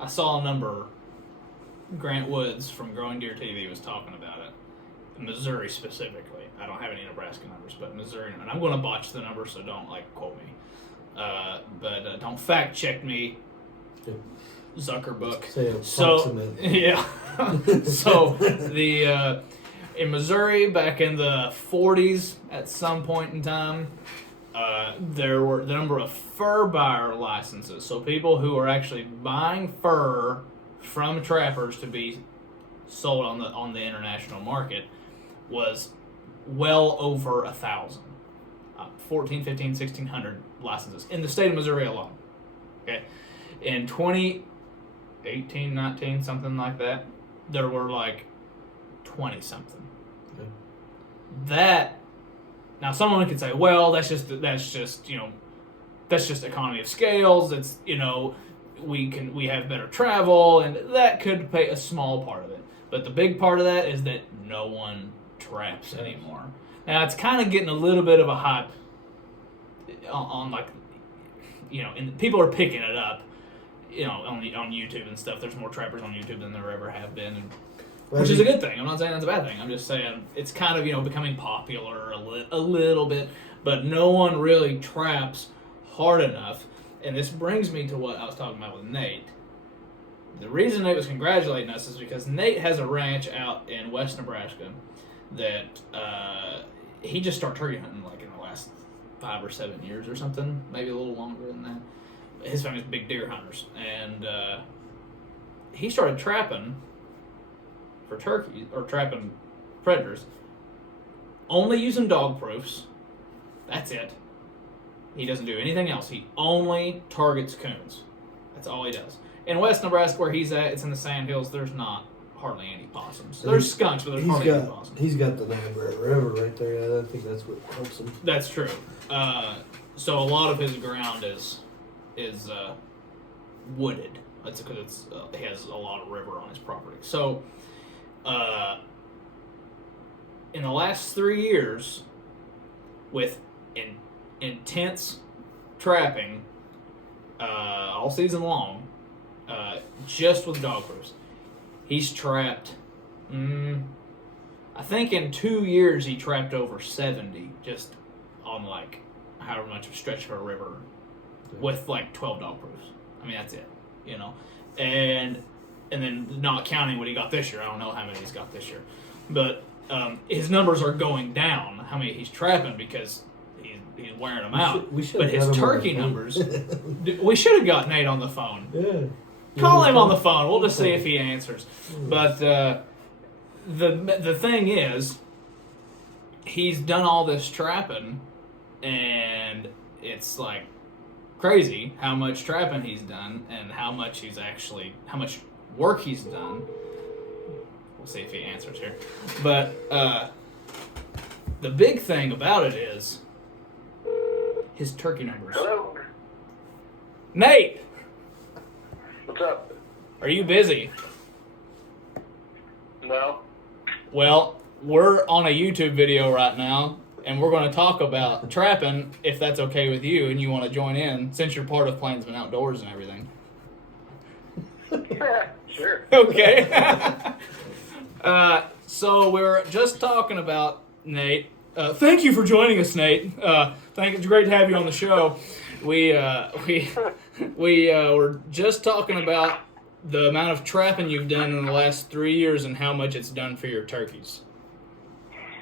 I saw a number. Grant Woods from Growing Deer TV was talking about it. Missouri specifically. I don't have any Nebraska numbers, but Missouri. And I'm going to botch the numbers, so don't quote me. But don't fact check me, Zuckerbook. So yeah. So the in Missouri back in the 40s, at some point in time, there were the number of fur buyer licenses. So people who are actually buying fur from trappers to be sold on the international market was well over 1,000. 14, 15, 1,600 licenses in the state of Missouri alone. Okay. In 2018, 19, something like that, there were 20-something. Okay. That, now someone could say, well, that's just economy of scales. It's, we have better travel, and that could play a small part of it. But the big part of that is that no one traps anymore. Now, it's kind of getting a little bit of a hype on and people are picking it up, on YouTube and stuff. There's more trappers on YouTube than there ever have been, which is a good thing. I'm not saying that's a bad thing. I'm just saying it's kind of, becoming popular a little bit, but no one really traps hard enough. And this brings me to what I was talking about with Nate. The reason Nate was congratulating us is because Nate has a ranch out in West Nebraska that he just started turkey hunting in the last 5 or 7 years or something, maybe a little longer than that. His family's big deer hunters, and he started trapping for turkeys, or trapping predators, only using dog proofs. That's it. He doesn't do anything else. He only targets coons. That's all he does. In West Nebraska, where he's at, it's in the Sandhills. There's not hardly any possums. There's skunks, but there's hardly any possums. He's got the Niobrara River right there. I think that's what helps him. That's true. So a lot of his ground is wooded. That's because he has a lot of river on his property. So in the last 3 years, with intense trapping all season long, just with dog proofs, he's trapped, I think in 2 years he trapped over 70 just on however much of a stretch of a river with 12 dog proofs. I mean, that's it, and then not counting what he got this year. I don't know how many he's got this year, but his numbers are going down, how many he's trapping, because he's wearing them out. But his turkey numbers, we should have got Nate on the phone. Yeah. Call him on the phone. We'll just see if he answers. But the thing is, he's done all this trapping, and it's crazy how much trapping he's done and how much work he's done. We'll see if he answers here. But the big thing about it is his turkey numbers. Hello. Nate! What's up? Are you busy? No. Well, we're on a YouTube video right now, and we're going to talk about trapping, if that's okay with you, and you want to join in, since you're part of Plainsman Outdoors and everything. Sure. Okay. So we were just talking about Nate. Thank you for joining us, Nate. It's great to have you on the show. We were just talking about the amount of trapping you've done in the last 3 years and how much it's done for your turkeys.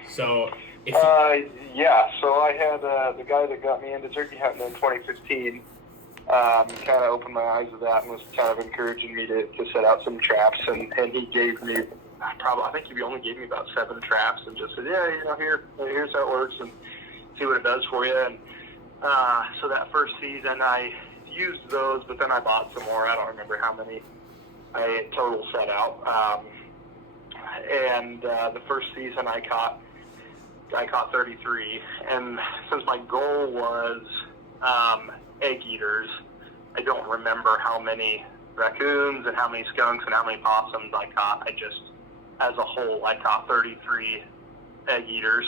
So, yeah. So I had the guy that got me into turkey hunting in 2015. Kind of opened my eyes to that and was kind of encouraging me to set out some traps. And he gave me I think he only gave me about 7 traps and just said, yeah, here's how it works and see what it does for you. And so that first season I used those, but then I bought some more. I don't remember how many I total set out. And the first season I caught 33. And since my goal was egg eaters, I don't remember how many raccoons and how many skunks and how many possums I caught. As a whole, I caught 33 egg eaters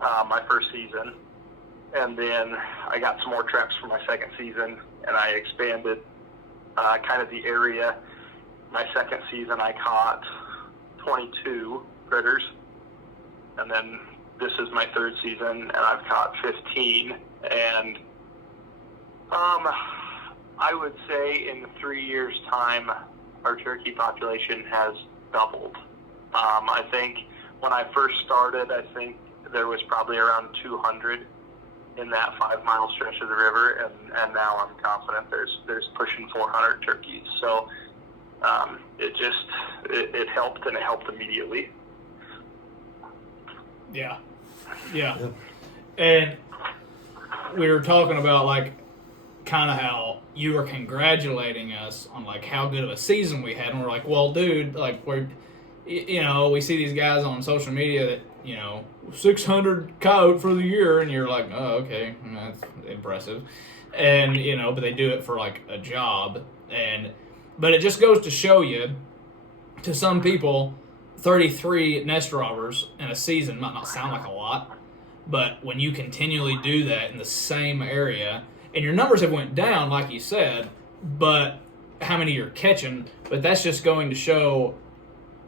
my first season. And then I got some more traps for my second season, and I expanded kind of the area. My second season, I caught 22 critters, and then this is my third season, and I've caught 15. And I would say in 3 years' time, our turkey population has doubled. I think when I first started, I think there was probably around 200 in that 5-mile stretch of the river, and now I'm confident there's pushing 400 turkeys. So it helped, and it helped immediately. Yeah. And we were talking about like kind of how you were congratulating us on like how good of a season we had, and we're like, well, dude, like we see these guys on social media that 600 coyote for the year, and you're like, oh, okay, that's impressive, and but they do it for like a job, but it just goes to show you, to some people, 33 nest robbers in a season might not sound like a lot, but when you continually do that in the same area, and your numbers have went down, like you said, but how many you're catching, but that's just going to show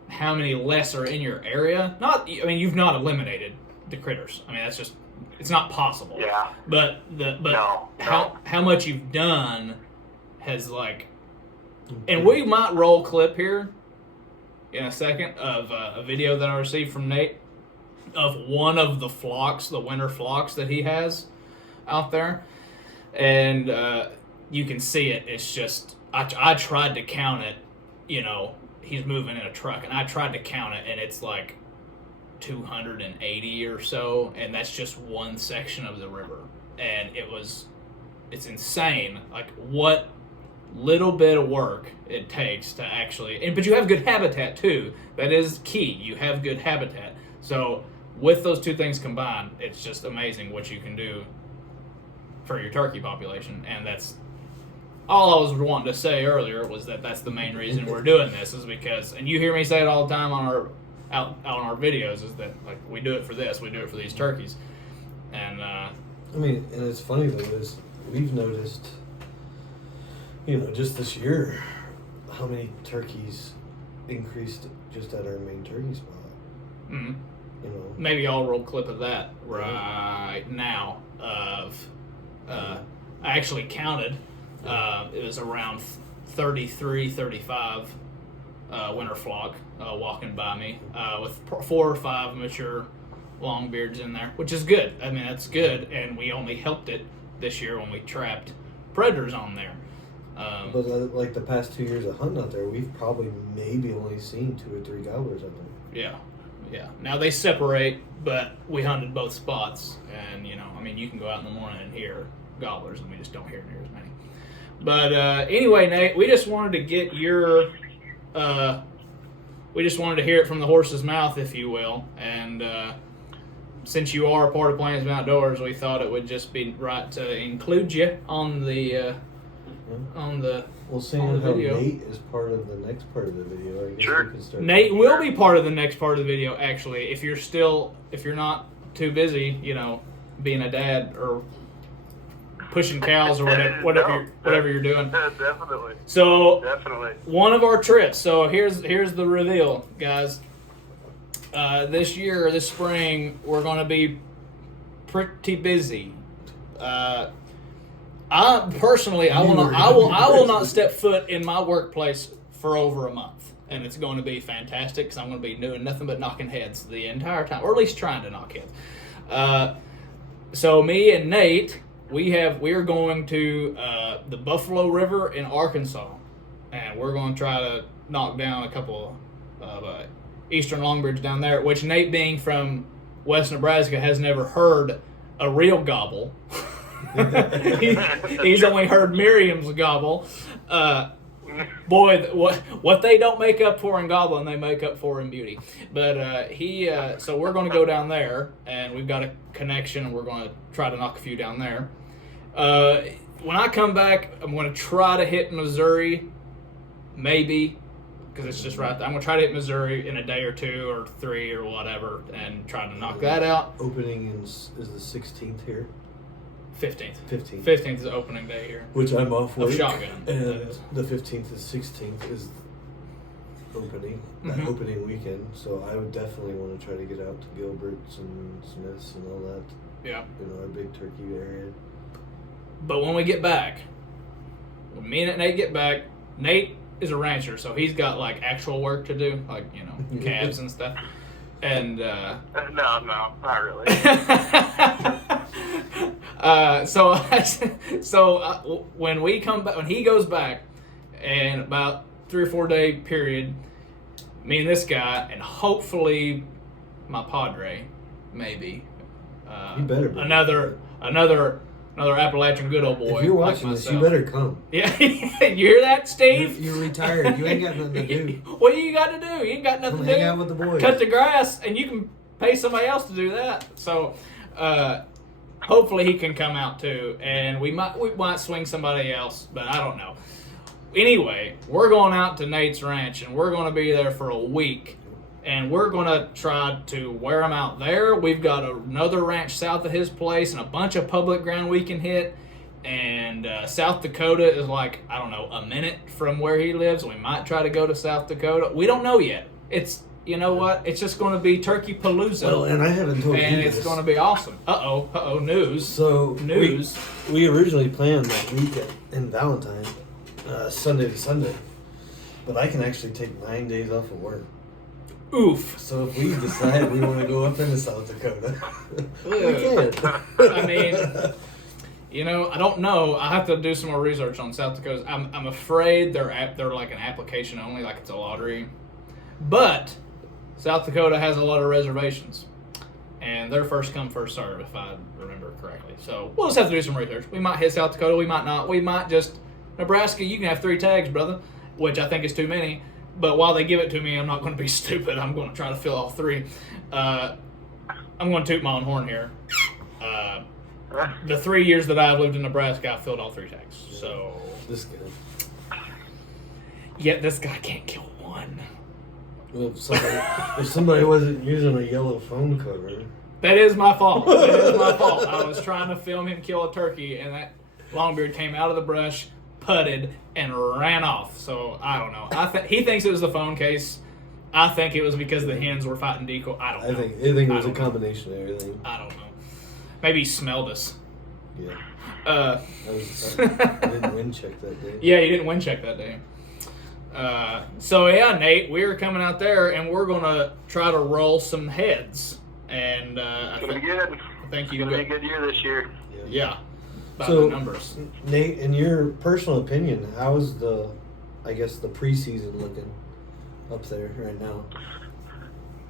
how many less are in your area. You've not eliminated the critters. I mean, that's just, it's not possible. Yeah. But No. how much you've done has like, and we might roll clip here in a second of a video that I received from Nate of one of the flocks, the winter flocks that he has out there, and you can see it. It's just, I tried to count it. He's moving in a truck, and I tried to count it, and it's like 280 or so, and that's just one section of the river, and it's insane, like what little bit of work it takes to actually, but you have good habitat too. That is key. You have good habitat. So with those two things combined, it's just amazing what you can do for your turkey population, and that's all I was wanting to say earlier, was that's the main reason we're doing this, is because, and you hear me say it all the time on our videos, is that like we do it for this, we do it for these turkeys, and and it's funny though, is we've noticed, just this year, how many turkeys increased just at our main turkey spot. Mm-hmm. Maybe I'll roll a clip of that right now. I actually counted. It was around 33, 35 winter flock walking by me with 4 or 5 mature longbeards in there, which is good. I mean, that's good, and we only helped it this year when we trapped predators on there. But like the past 2 years of hunting out there, we've probably maybe only seen 2 or 3 gobblers out there. Yeah. Now they separate, but we hunted both spots, and you can go out in the morning and hear gobblers, and we just don't hear near as many. But anyway, Nate, we just wanted to get your, we just wanted to hear it from the horse's mouth, if you will, and since you are a part of Plainsman Outdoors, we thought it would just be right to include you on the Well, seeing how video. Nate is part of the next part of the video, I guess Sure. we can start. Nate will be part of the next part of the video, actually, if you're not too busy, being a dad or pushing cows or whatever you're doing. Definitely. So Definitely. one of our trips. So here's the reveal, guys. This spring, we're going to be pretty busy. I will not step foot in my workplace for over a month, and it's going to be fantastic because I'm going to be doing nothing but knocking heads the entire time, or at least trying to knock heads. So me and Nate, we are going to the Buffalo River in Arkansas, and we're going to try to knock down a couple of eastern longbeards down there, which Nate, being from West Nebraska, has never heard a real gobble. He's only heard Miriam's gobble. Boy, what they don't make up for in gobbling, they make up for in beauty. But so we're going to go down there, and we've got a connection, and we're going to try to knock a few down there. When I come back, I'm going to try to hit Missouri, maybe, because it's just right there. I'm going to try to hit Missouri in a day or 2 or 3 or whatever, and try to knock that out. Opening is the 16th here. 15th. 15th. 15th is opening day here. Which I'm off Of with. shotgun, that And is. the 15th and 16th is opening, that Mhm. opening weekend. So I would definitely want to try to get out to Gilbert's and Smith's and all that. Yeah. Our big turkey area. But when we get back, when me and Nate get back, Nate is a rancher, so he's got like actual work to do, like calves and stuff. And No, not really. When we come back, when he goes back, and about 3 or 4 day period, me and this guy, and hopefully my Padre, maybe You better be. another Appalachian good old boy. If you're like watching this, myself. you better come. Yeah, you hear that, Steve? You're retired. You ain't got nothing to do. What do you got to do? You ain't got nothing Come to do. hang out with the boys. Cut the grass, and you can pay somebody else to do that. So, hopefully he can come out too, and we might swing somebody else, but I don't know. Anyway, we're going out to Nate's ranch, and we're going to be there for a week, and we're going to try to wear him out there. We've got another ranch south of his place, and a bunch of public ground we can hit. And South Dakota is like, I don't know, a minute from where he lives. We might try to go to South Dakota. We don't know yet. It's, you know what? It's just going to be Turkey Palooza. Well, and I haven't told And you it's this. going to be awesome. Uh-oh, news. So News. We originally planned that weekend in Valentine, Sunday to Sunday, but I can actually take 9 days off of work. Oof. So if we decide we want to go up into South Dakota, we Ugh. can. I mean, I don't know. I have to do some more research on South Dakota. I'm afraid they're like an application only, like it's a lottery. But South Dakota has a lot of reservations, and they're first come, first serve, if I remember correctly. So we'll just have to do some research. We might hit South Dakota. We might not. We might just Nebraska. You can have 3 tags, brother, which I think is too many. But while they give it to me, I'm not going to be stupid. I'm going to try to fill all 3. I'm going to toot my own horn here. The 3 years that I've lived in Nebraska, I filled all 3 tags. So, This guy. yet this guy can't kill one. Well, if somebody wasn't using a yellow phone cover. That is my fault. That is my fault. I was trying to film him kill a turkey, and that longbeard came out of the brush, putted, and ran off. So I don't know. He thinks it was the phone case. I think it was because the hens were fighting decoy. I don't know. I think it was a don't know. combination of everything. I don't know. Maybe he smelled us. Yeah. Uh, I didn't wind check that day. Yeah, you didn't win check that day. So yeah, Nate, we're coming out there and we're gonna try to roll some heads, and It's gonna be good. I think It's you gonna be a good year this year. yeah, by So, the numbers. Nate, in your personal opinion, how's the preseason looking up there right now?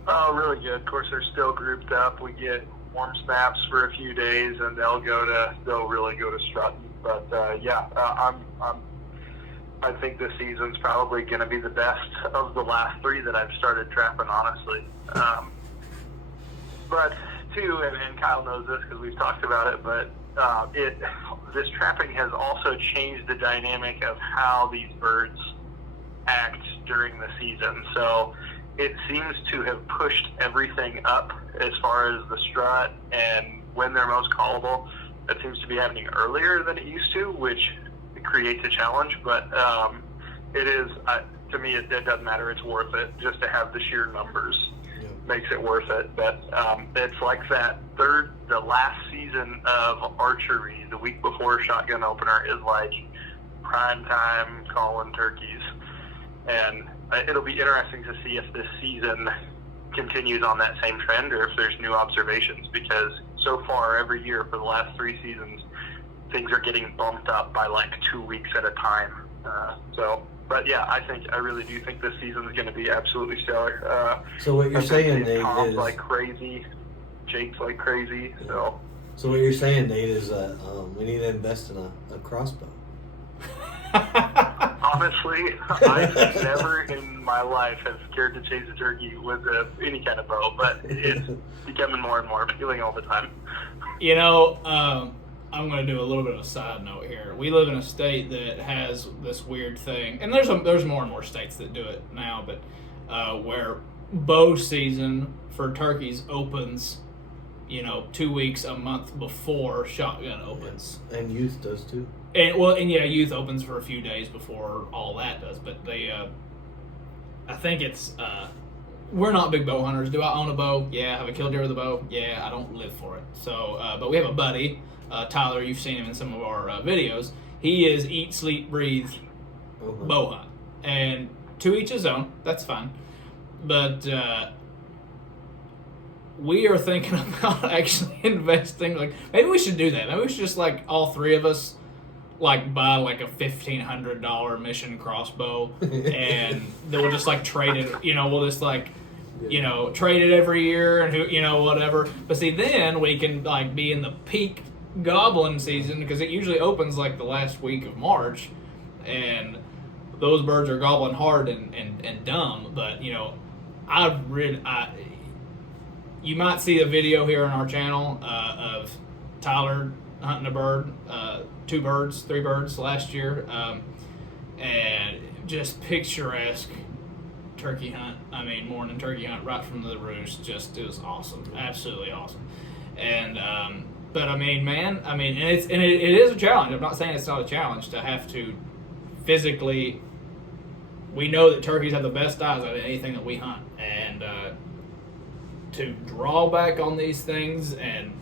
Oh, really good. Of course, they're still grouped up. We get warm snaps for a few days, and they'll really go to strutting. But I think this season's probably going to be the best of the last 3 that I've started trapping, honestly. But too, and Kyle knows this because we've talked about it, but this trapping has also changed the dynamic of how these birds act during the season. So it seems to have pushed everything up as far as the strut and when they're most callable. That seems to be happening earlier than it used to, which creates a challenge. But it is, to me, it doesn't matter. It's worth it just to have the sheer numbers. Yeah. Makes it worth it. But it's like the last season of archery, the week before shotgun opener, is like prime time calling turkeys. And it'll be interesting to see if this season continues on that same trend or if there's new observations, because so far every year for the last 3 seasons, things are getting bumped up by like 2 weeks at a time. But yeah, I really do think this season is going to be absolutely stellar. So what you're saying, Nate, Tom's is like crazy, Jake's like crazy. So what you're saying, Nate, is that we need to invest in a crossbow. honestly, I never in my life have cared to chase a turkey with any kind of bow, but it's becoming more and more appealing all the time. I'm going to do a little bit of a side note here. We live in a state that has this weird thing, and there's more and more states that do it now, but where bow season for turkeys opens 2 weeks, a month before shotgun opens. And youth does too. And youth opens for a few days before all that does. But they, I think it's, we're not big bow hunters. Do I own a bow? Yeah. Have I killed deer with a bow? Yeah. I don't live for it. So, but we have a buddy, Tyler. You've seen him in some of our videos. He is eat, sleep, breathe, bow hunt, and to each his own. That's fine. But we are thinking about actually investing. Like, maybe we should do that. Maybe we should just, like, all three of us, like, buy like a $1,500 mission crossbow, and then we'll just like trade it. We'll just like, trade it every year, and whatever. But see, then we can like be in the peak goblin season, because it usually opens like the last week of March, and those birds are gobbling hard and dumb. But you might see a video here on our channel of Tyler hunting a bird, 2 birds, 3 birds last year, and just picturesque turkey hunt. I mean, morning turkey hunt right from the roost. It was awesome, absolutely awesome. And but I mean, man, and it is a challenge. I'm not saying it's not a challenge to have to physically. We know that turkeys have the best eyes out of anything that we hunt, and to draw back on these things and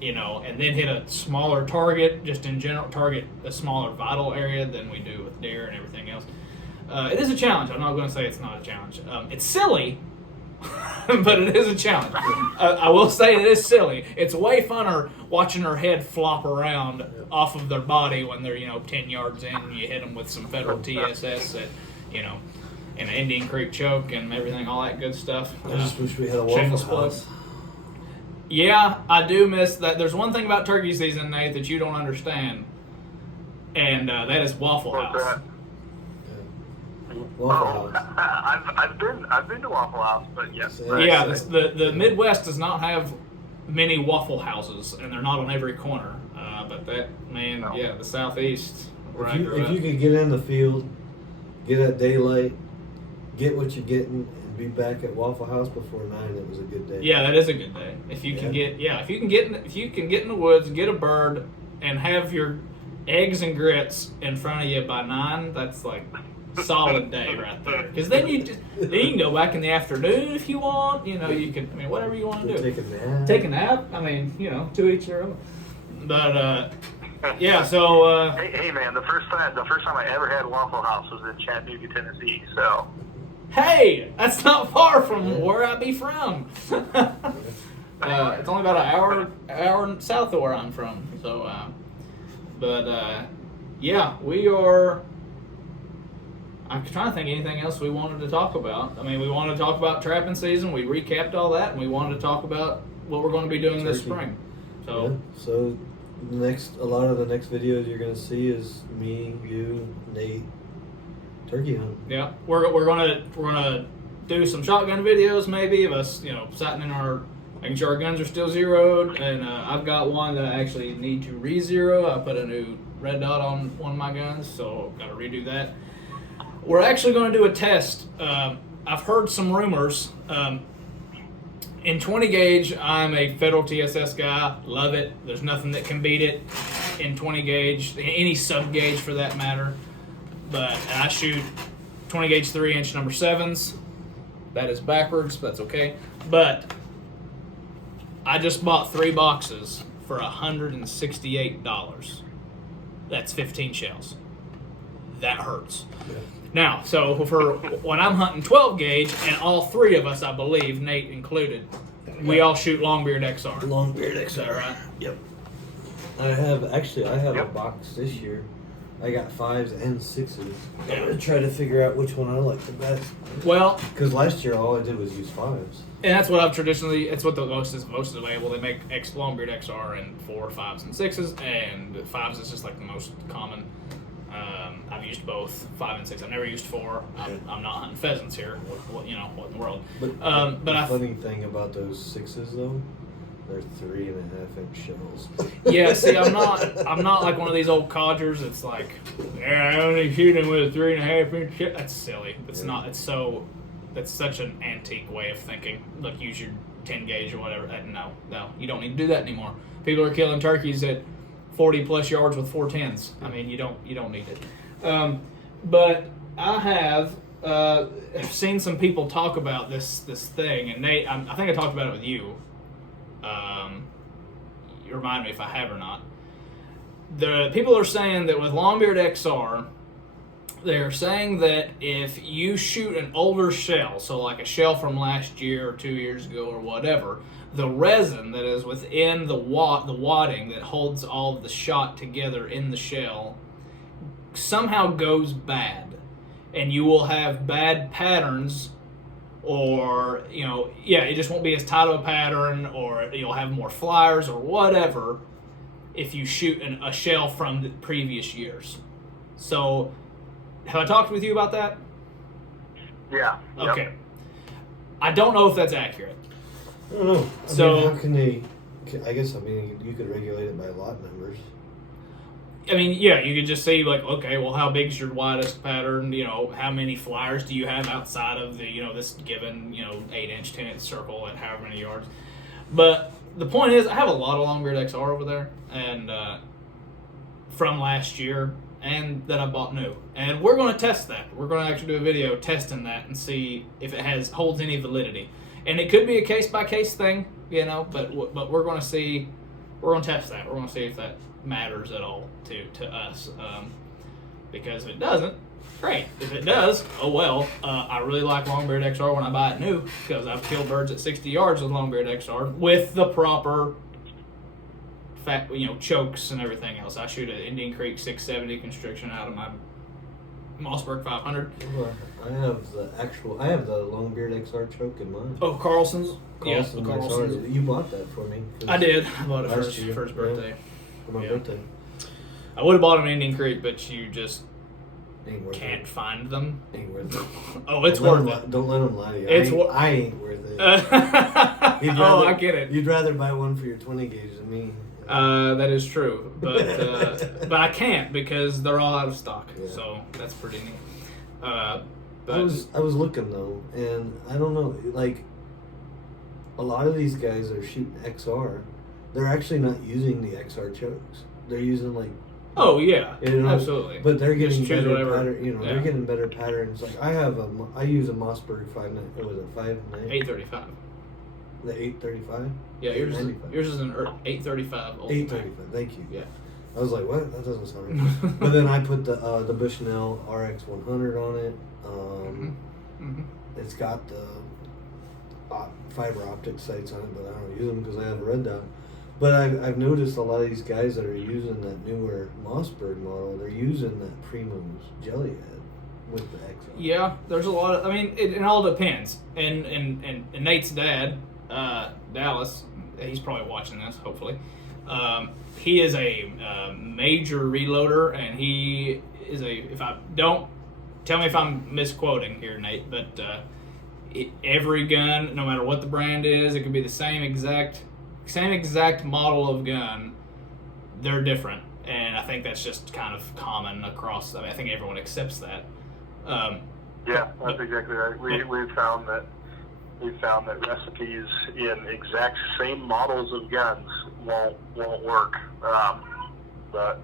then hit a smaller target, just in general, target a smaller vital area than we do with deer and everything else. It is a challenge. I'm not going to say it's not a challenge. It's silly, but it is a challenge. I will say it is silly. It's way funner watching her head flop around off of their body when they're 10 yards in, and you hit them with some federal TSS at an Indian Creek choke and everything, all that good stuff. I just wish we had a Waffle House. Yeah, I do miss that. There's one thing about turkey season, Nate, that you don't understand, and that is Waffle House. What's that? Waffle House. I've been to Waffle House, but yes. Yeah, the Midwest does not have many Waffle Houses, and they're not on every corner. But that, man, the Southeast. If you could get in the field, get at daylight, get what you're getting, and be back at Waffle House before 9, it was a good day. Yeah, that is a good day. If you can get in the woods, get a bird, and have your eggs and grits in front of you by 9, that's like solid day right there. Because then you can go back in the afternoon if you want. You can. Whatever you want to do. Take a nap. Take a nap. To each their own. But yeah. So. Hey man, the first time I ever had Waffle House was in Chattanooga, Tennessee. So. Hey, that's not far from where I be from. It's only about an hour south of where I'm from. So, yeah, we are. I'm trying to think of anything else we wanted to talk about. We wanted to talk about trapping season. We recapped all that, and we wanted to talk about what we're going to be doing this spring. So, so a lot of the next videos you're going to see is me, you, Nate, turkey hunting. Yeah, we're gonna do some shotgun videos, maybe of us, sitting in our, making sure our guns are still zeroed, and I've got one that I actually need to re-zero. I put a new red dot on one of my guns, so I've got to redo that. We're actually going to do a test. I've heard some rumors. In 20 gauge, I'm a federal TSS guy. Love it. There's nothing that can beat it in 20 gauge, any sub gauge for that matter. But I shoot 20 gauge 3-inch number 7s. That is backwards, but that's okay. But I just bought 3 boxes for $168. That's 15 shells. That hurts. Yeah. Now, so for when I'm hunting 12 gauge, and all 3 of us, I believe, Nate included, we all shoot Longbeard XR. Longbeard XR. Is that right? Yep. I have a box this year. I got 5s and 6s. I'm going to try to figure out which one I like the best. Well, because last year all I did was use 5s. And that's what I've traditionally, it's what the most is available. They make Longbeard XR in 4, 5s, and 6s, and 5s is just like the most common. I've used both 5 and 6. I've never used 4. I'm not hunting pheasants here. What in the world? But the funny thing about those 6s though, they're 3.5-inch shells. Yeah, see, I'm not like one of these old codgers. It's like, I only shoot him with a 3.5-inch shell. That's silly. It's not. It's so. That's such an antique way of thinking. Like, use your 10 gauge or whatever. No, you don't need to do that anymore. People are killing turkeys at 40 plus yards with 410s. I mean, you don't need it. But I have seen some people talk about this thing, and Nate, I think I talked about it with you. You remind me if I have or not. The people are saying that with Longbeard XR, they're saying that if you shoot an older shell, so like a shell from last year or 2 years ago or whatever, the resin that is within the wadding that holds all of the shot together in the shell somehow goes bad, and you will have bad patterns, or it just won't be as tight of a pattern, or you'll have more flyers or whatever if you shoot a shell from the previous years. So have I talked with you about that? Yeah. Yep. Okay. I don't know if that's accurate. I don't know. So how can they? I guess you could regulate it by lot numbers. I mean, yeah, you could just say like, okay, well, how big is your widest pattern? How many flyers do you have outside of the this given 8-inch 10-inch circle at however many yards? But the point is, I have a lot of Longbeard XR over there, and from last year, and that I bought new, and we're going to test that. We're going to actually do a video testing that and see if it holds any validity. And it could be a case by case thing, but we're going to see. We're going to test that. We're going to see if that matters at all to us, because if it doesn't, great. If it does, oh well. I really like Longbeard XR when I buy it new, because I've killed birds at 60 yards with Longbeard XR with the proper chokes and everything else. I shoot an Indian Creek 670 constriction out of my Mossberg 500. I have the Longbeard XR choke in mine. Oh, Carlson's. Carlson XR. You bought that for me. I did. I bought it Last year, first birthday. For my birthday. I would have bought them in Indian Creek, but you just Ain't worth can't it. find them. Ain't worth it. Oh, it's Don't worth it. Don't let them lie to you. I ain't worth it. I get it. You'd rather buy one for your 20 gauge than me. That is true, but I can't because they're all out of stock. Yeah. So that's pretty neat. I was looking though, and I don't know, like a lot of these guys that are shooting XR, they're actually not using the XR chokes. They're using like oh yeah, absolutely. But they're getting Just choose better whatever. pattern. They're getting better patterns. Like I use a Mossberg 5.9. What was it 5.9? 835. The 835. Yeah, yours is an 835. 835. Thank you. Yeah. I was like, what? That doesn't sound right. But then I put the Bushnell RX 100 on it. It's got the fiber optic sights on it, but I don't use them because I have a red dot. But I've noticed a lot of these guys that are using that newer Mossberg model, they're using that Primo's jelly head with the XR. Yeah, there's a lot of. I mean, it all depends. And Nate's dad, Dallas, he's probably watching this. Hopefully, he is a major reloader, and he is a. If I don't tell me if I'm misquoting here, Nate, but every gun, no matter what the brand is, it could be the same exact model of gun. They're different, and I think that's just kind of common across. I mean, I think everyone accepts that. Yeah, that's exactly right. We've found that recipes in exact same models of guns won't work. But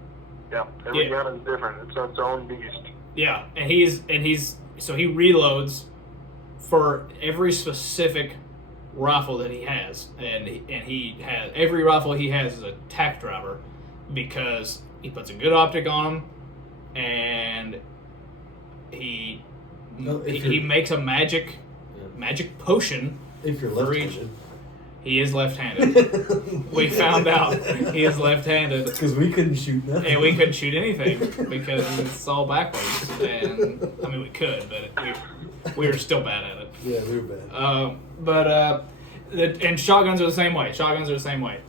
yeah, every gun is different. It's its own beast. Yeah, and he reloads for every specific rifle that he has, and he has every rifle he has is a tack driver, because he puts a good optic on them, and he makes a magic potion. If you're left-handed. He is left-handed. We found out he is left-handed. Because we couldn't shoot nothing. And we couldn't shoot anything because it's all backwards. And I mean, we could, but we were still bad at it. Yeah, we were bad. And shotguns are the same way.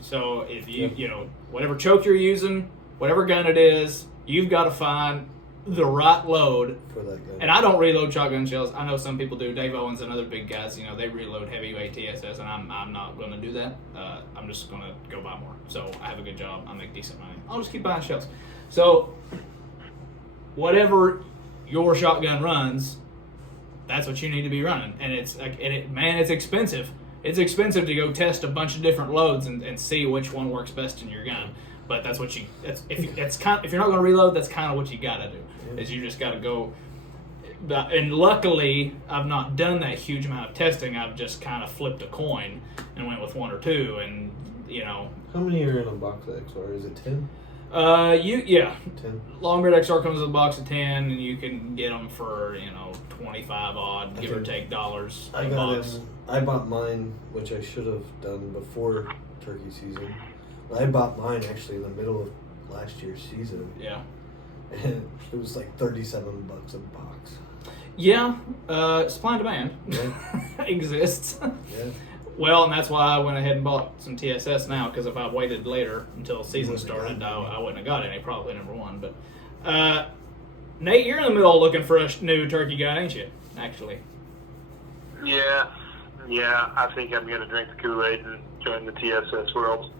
So if you whatever choke you're using, whatever gun it is, you've got to find the right load for that gun. And I don't reload shotgun shells. I know some people do. Dave Owens and other big guys, they reload heavyweight TSS, and I'm not going to do that. I'm just going to go buy more. So I have a good job. I make decent money. I'll just keep buying shells. So whatever your shotgun runs, that's what you need to be running. And it's expensive. it's expensive to go test a bunch of different loads and see which one works best in your gun. But that's what if you're not going to reload, that's kind of what you got to do. Yeah. Is you just got to go. And luckily, I've not done that huge amount of testing. I've just kind of flipped a coin and went with one or two, and How many are in a box of XR? Is it 10? 10. Longbread XR comes with a box of 10, and you can get them for 25 odd, give or take dollars. I bought mine, which I should have done before turkey season. I bought mine actually in the middle of last year's season, Yeah. and it was like $37 a box. Yeah, supply and demand Yeah. exists. Yeah. Well, and that's why I went ahead and bought some TSS now, because if I waited later until season wouldn't have started, gotten any. I wouldn't have got any, probably number one. But Nate, you're in the middle of looking for a new turkey gun, ain't you? Actually. Yeah, I think I'm going to drink the Kool-Aid and join the TSS world.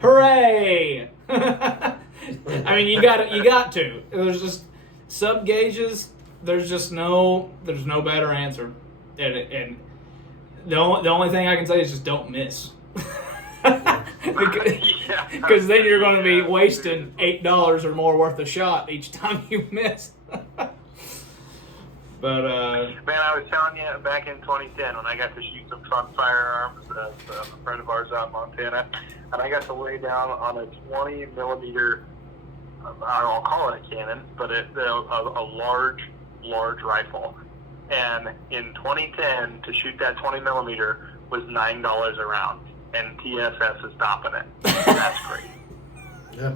Hooray! I mean, you got to. There's just sub gauges. There's no better answer, and the only thing I can say is just don't miss. Because then you're going to be wasting $8 or more worth of shot each time you miss. But man, I was telling you back in 2010 when I got to shoot some fun firearms, a friend of ours out in Montana, and I got to lay down on a 20 millimeter. I don't call it a cannon, but a large rifle. And in 2010, to shoot that 20 millimeter was $9 a round, and TSS is stopping it. That's great. Yeah.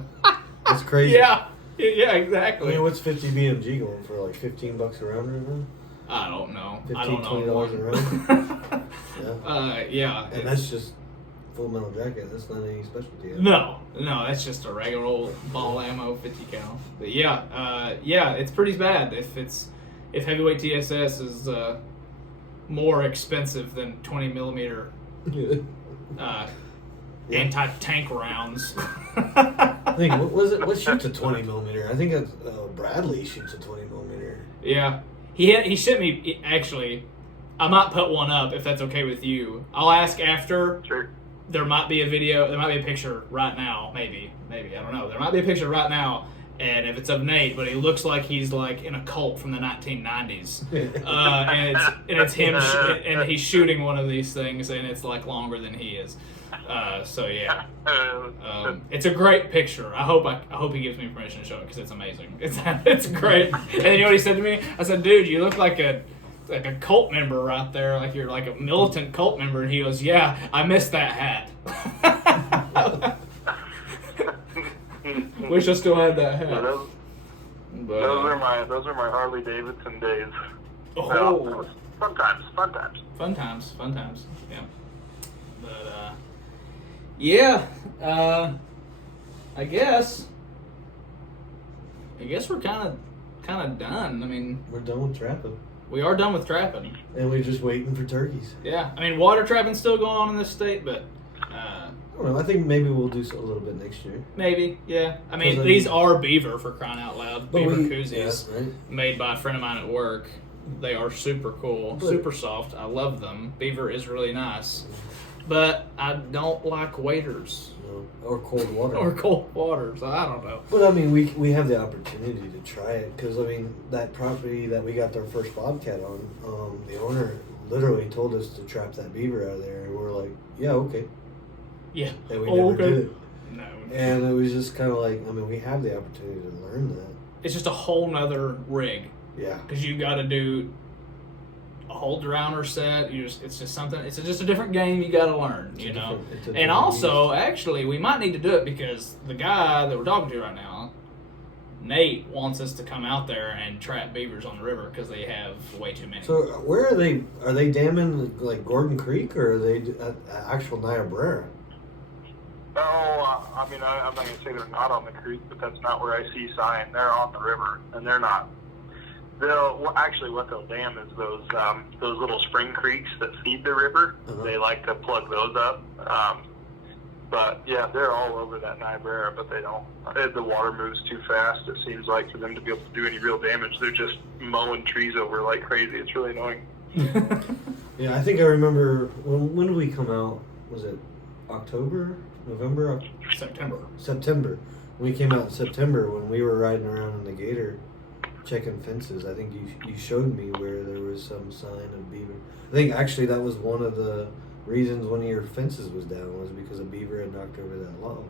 That's crazy. yeah, I exactly. mean, what's 50 BMG going for? Like $15 a round right now? I don't know. $15, $20 a round? Yeah. Yeah. And that's just Full Metal Jacket. That's not any specialty. No, that's just a regular old ball ammo 50 cal. But yeah, it's pretty bad if heavyweight TSS is more expensive than 20 millimeter anti-tank rounds. I think, what was it? What shoots a 20 millimeter? I think it's, Bradley shoots a 20 millimeter. Yeah, he sent me. Actually, I might put one up if that's okay with you. I'll ask after. Sure. There might be a video. There might be a picture right now. Maybe I don't know. There might be a picture right now, and if it's of Nate, but he looks like he's like in a cult from the 1990s, and it's him, and he's shooting one of these things, and it's like longer than he is. So yeah, it's a great picture. I hope he gives me permission to show it because it's amazing. It's great. And then you know what he said to me? I said, "Dude, you look like a cult member right there. Like you're like a militant cult member." And he goes, "Yeah, I missed that hat." Wish I still had that hat. Yeah, those are my Harley Davidson days. Oh, Well, fun times. fun times. Yeah, but yeah. I guess we're kind of done. I mean, We're done with trapping. we are done with trapping. And we're just waiting for turkeys. Yeah, I mean, water trapping's still going on in this state, but I don't know. I think maybe we'll do a little bit next year. maybe, yeah. I mean, 'Cause these are beaver, for crying out loud. Beaver koozies Yeah, right? made by a friend of mine at work. They are super cool, But- super soft. I love them. Beaver is really nice, but I don't like waders No. Or cold water. or cold water, so I don't know. But I mean, we have the opportunity to try it because I mean that property that we got our first bobcat on, the owner literally told us to trap that beaver out of there, and we're like, yeah, okay, Yeah. and we Oh, never okay. did it. No. And it was just kind of like, I mean, we have the opportunity to learn that. It's just a whole nother rig Yeah. because you got to do a whole drowner set. It's just something. It's just a different game you got to learn. It's a You know. different- it's a And different also, beast. actually, we might need to do it because the guy that we're talking to right now, Nate, wants us to come out there and trap beavers on the river because they have way too many. So where are they? Are they damming like Gordon Creek or are they at actual Niobrara? Oh, I mean, I'm not going to say they're not on the creek, but that's not where I see sign. They're on the river, and they're not. Actually, what they'll dam is those little spring creeks that feed the river. Uh-huh. They like to plug those up. But yeah, they're all over that Niobrara, but they don't. The water moves too fast. It seems like for them to be able to do any real damage, they're just mowing trees over like crazy. It's really annoying. Yeah, I think I remember when did we come out? Was it October, November, September? We came out in September when we were riding around in the Gator, checking fences. I think you showed me where there was some sign of beaver. I think actually that was one of the reasons one of your fences was down was because a beaver had knocked over that log.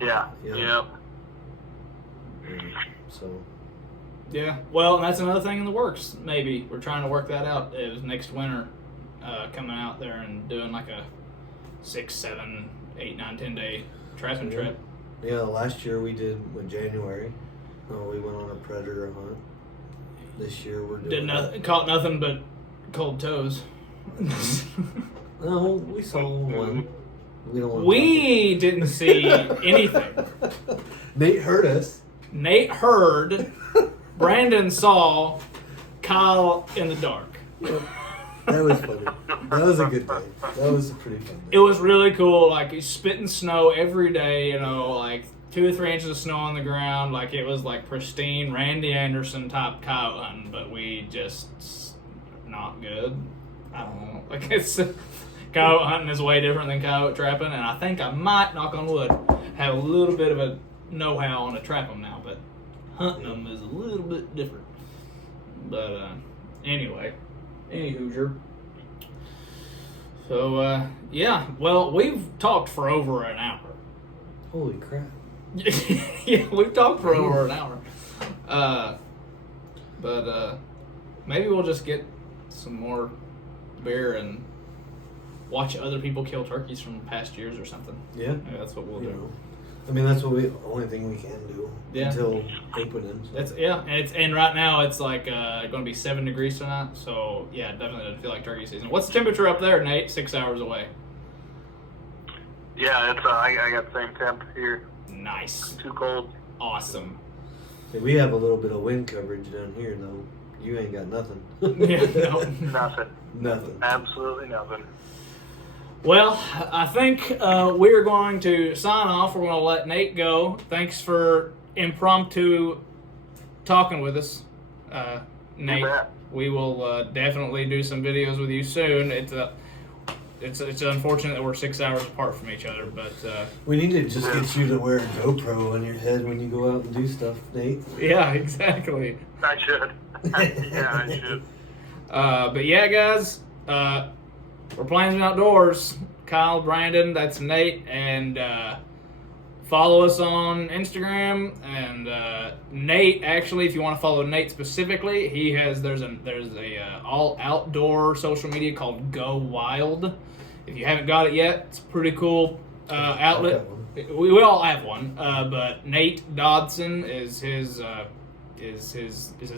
Yeah. Yeah. Yep. So. Yeah, well, and that's another thing in the works. Maybe we're trying to work that out. It was next winter, coming out there and doing like a 6, 7, 8, 9, 10 day trapping trip. Yeah, last year we did with January. We went on a predator hunt. This year we're doing. Caught nothing but cold toes. No, we saw one. We don't want. We didn't see anything. Nate heard us. Nate heard. Brandon saw. Kyle in the dark. Yeah. That was funny. That was a good day. That was a pretty fun day. It was really cool. Like, he's spitting snow every day, you know, like 2 or 3 inches of snow on the ground. Like, it was like pristine Randy Anderson type coyote hunting, but we just not good. I don't know. Like, it's coyote hunting is way different than coyote trapping, and I think I might, knock on wood, have a little bit of a know-how on to trap them now, but hunting them is a little bit different. But anyway, any Hoosier. So yeah, well, we've talked for over an hour. Holy crap! Yeah, we've talked for over an hour. But maybe we'll just get some more beer and watch other people kill turkeys from past years or something. Yeah, Maybe that's what we'll do. know. I mean, that's the only thing we can do until opening. So. That's and right now it's like going to be 7 degrees tonight. So yeah, definitely doesn't feel like turkey season. What's the temperature up there, Nate? 6 hours away. Yeah, it's I got the same temp here. Nice. Too cold. Awesome. See, we have a little bit of wind coverage down here, though. You ain't got nothing. Yeah, no. Nothing. Nothing. Absolutely nothing. Well, I think we're going to sign off. We're going to let Nate go. Thanks for impromptu talking with us, Nate. We will definitely do some videos with you soon. It's unfortunate that we're 6 hours apart from each other, but we need to just get you to wear a GoPro on your head when you go out and do stuff, Nate. Yeah, exactly. I should. Yeah, I should. But yeah, guys. We're Plains Outdoors. Kyle, Brandon, that's Nate, and follow us on Instagram. And Nate, actually, if you want to follow Nate specifically, there's a all outdoor social media called Go Wild. If you haven't got it yet, it's a pretty cool outlet. We all have one, but Nate Dodson is his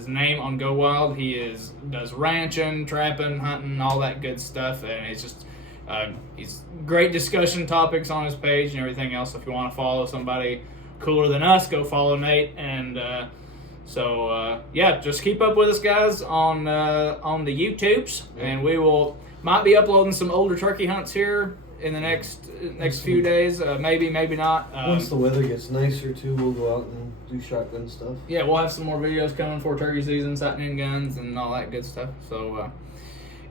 name on Go Wild. He does ranching, trapping, hunting, all that good stuff, and it's just he's great discussion topics on his page and everything else. If you want to follow somebody cooler than us, go follow Nate. And yeah, just keep up with us, guys, on the YouTubes, and we might be uploading some older turkey hunts here in the next few days. Maybe not. Once the weather gets nicer too, we'll go out and do shotgun stuff. Yeah, we'll have some more videos coming for turkey season, sighting in guns and all that good stuff. So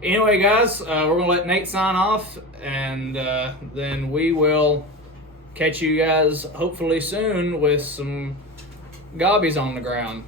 anyway, guys, we're gonna let Nate sign off, and then we will catch you guys hopefully soon with some gobbies on the ground.